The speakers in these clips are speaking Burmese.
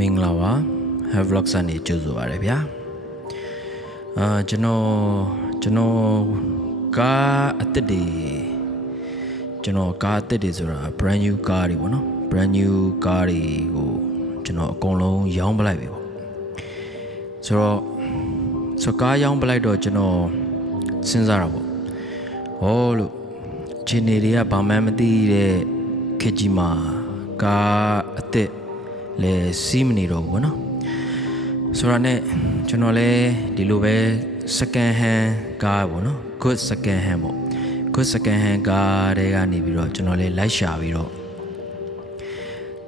မင်္ဂလာပါ HakVlogs အနေနဲ့ကြိုဆိုပါရစေဗျာကျွန်တော်ကားအသစ်တွေဆိုတာ brand new ကားတွေပေါ့နော် brand new ကားတွေကိုကျွန်တော်အကုန်လုံးရောင်းပလိုက်ပြီပေါ့ဆိုတော့ကားရောင်းပလိုက်တော့ကျွန်တော်စဉ်းစားတာပေါ့ဟောလို့ခြေနေတွေကဘာမှမသိတဲ့ခေတ်ကြီးမှာကားအသစ်လဲစီးမနေတော့ဘူးနော်ဆိုတော့ ਨੇ ကျွန်တော်လဲဒီလိုပဲ second hand ကားပေါ့နော် good second hand ပေါ့ good second hand ကားတွေကနေပြီးတော့ကျွန်တော်လဲလိုက်ရှာပြီးတော့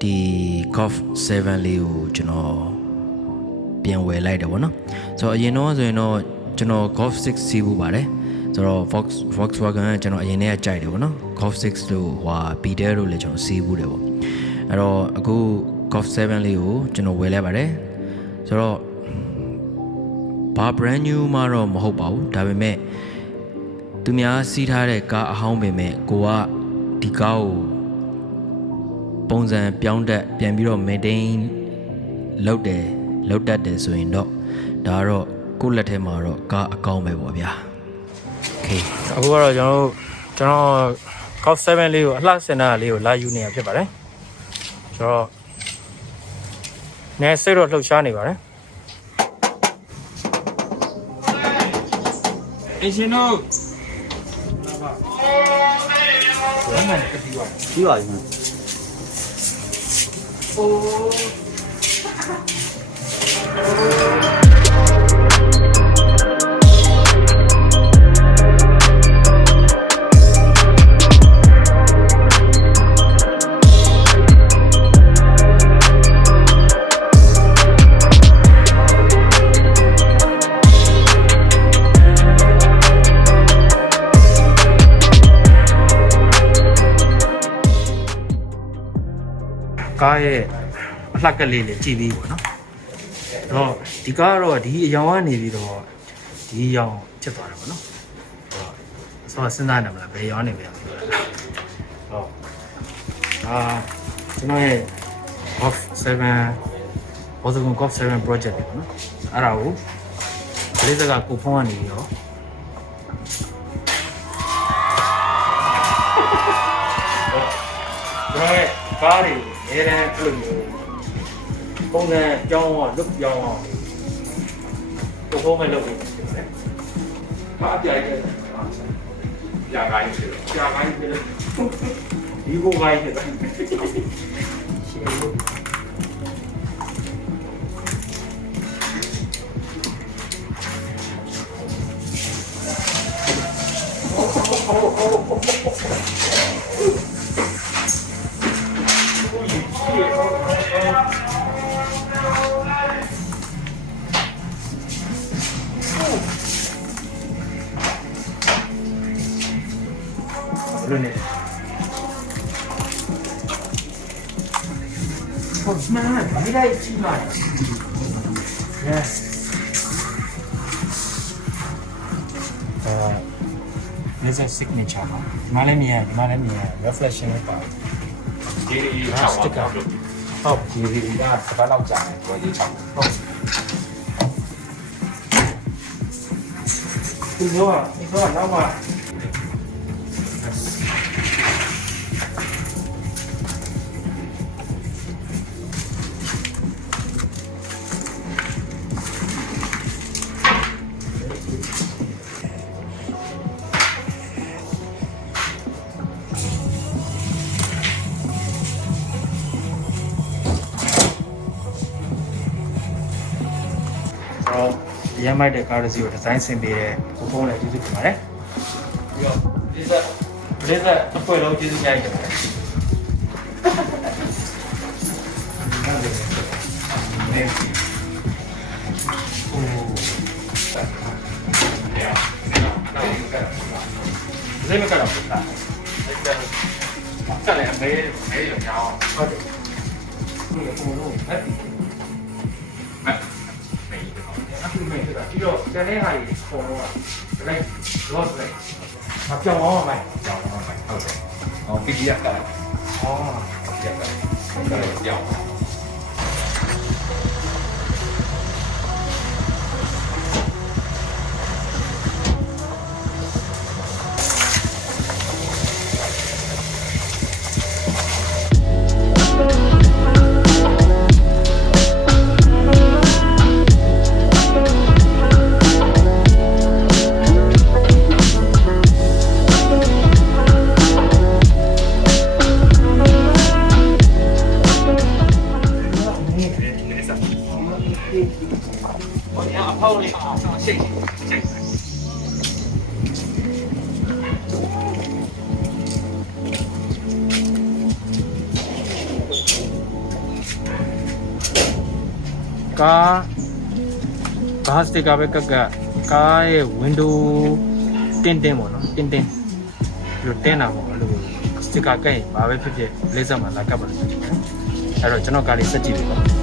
ဒီ Golf 7လေးကိုကျွန်တော်ပြန်ဝယ်လိုက်တယ်ပေါ့နော်ဆိုတော့အရင်တော့ဆိုရင်တော့ကျွန်တော် Golf 6 စီးဖို့ပါတယ်ဆိုတော့ Volkswagen ကကျွန်တော်အရင်တည်းကကြိုက်တယ်ပေါ့နော် Golf 6လို့Beetle လို့လည်းကျွန်တော်စီးဖို့တယ်ပေါ့အဲ့တော့အခု Golf 7လေးကိုကျွန်တော်ဝယ်လိုက်ပါတယ်ဆိုတော့ဘာ brand new မှတော့မဟုတ်ပါဘူးဒါပေမဲ့သူများစီးထားတဲ့ကားအဟောင်းပေမဲ့ကိုကဒီကားကိုပုံစံပြောင်းတက်ပြန်ပြီးတော့ maintain လုပ်တတ်တယ်ဆိုရင်တော့ဒါကတော့ကိုယ့်လက်ထဲမှာတော့ကားအကောင်းပဲပေါ့ဗျာ Okay အခုကတော့ကျွန်တော် Golf 7လေးကိုအလှဆင်တာလေးကိုလာယူနေရဖြစ်ပါတယ်ဆိုတော့နေစိတ်တော့လှုပ်ရှားနေပါတယ်အရှင်တို့ဘာမှမပြီးပါဘူးပြီးပါပြီအိုးကားရဲ့အလှကလေးလေးကြည့်ပြီးပေါ့နော်။တော့ဒီကားကတော့ဒီအယောင်ကနေပြီးတော့ဒီအယောင်ဖြစ်သွားတယ်ပေါ့နော်။ဆိုတော့စဉ်းစားနေမလားဘယ်ရောင်းနေမလဲ။ဟုတ်။ကျွန်တော်ရဲ့ Golf 7 Volkswagen Golf 7 project ပေါ့နော်။အဲ့ဒါကိုလေးစကကိုဖုန်းကနေပြီးတော့ကျွန်တော်ရဲ့ကားတွေနေတယ်အဲ့လိုမျိုးပုံစံကြောင်းအောင် look ကြောင်းအောင်ကိုဖုန်းမဲ့လုပ်ပြီးဖြစ်တယ်။ဘာပြိုင်လဲ။ကြာခိုင်းဖြစ်တယ်။ဒီကိုခိုင်းဖြစ်တယ်Rene. Oh, man, mira encima. Yes. This is signature. Malamia, reflection of power. Sticker. Oh, that's about outside. What you talk? Oh. It's not.ရမ်းမိုက်တဲ့ကားတစ်စီးကိုဒီဇိုင်းဆင်ပေးတဲ့ကိုဖုန်းနဲ့ကျေးဇူးတင်ပါတယ်။ပြီးတော့လေးဆက်အဖွဲလုံးကျေးဇူးများတင်ပါတယ်။ဒီမကတော့ဖြစ်တာ။အဲ့ဒါလည်းအမေရောင်းဟုတ်တယ်။ဒီအကုန်လုံးအဲ့ဒီပြီးတော့ကျန်တဲ့ဟာတွေခေါ်တော့လိုက် loss လိုက်မပြောင်းအောင်မယ်ပြောင်းအောင်မယ်ဟုတ်တယ်ဟော PDF ကလည်းဟော PDF ကလည်းပြောင်း ကားစတစ်ကာပဲကတ်ကားရဲ့ window တင်းပေါ့နော်တင်းဒီလိုတင်းတာပေါ့အဲ့လိုစတစ်ကာကတ်ရင်ဘာပဲဖြစ်ဖြစ်လေးစက်မှာလာကတ်ပါလို့ဆိုချင်တယ်အဲ့တော့ကျွန်တော်ကားလေးစက်ကြည့်ပြီပေါ့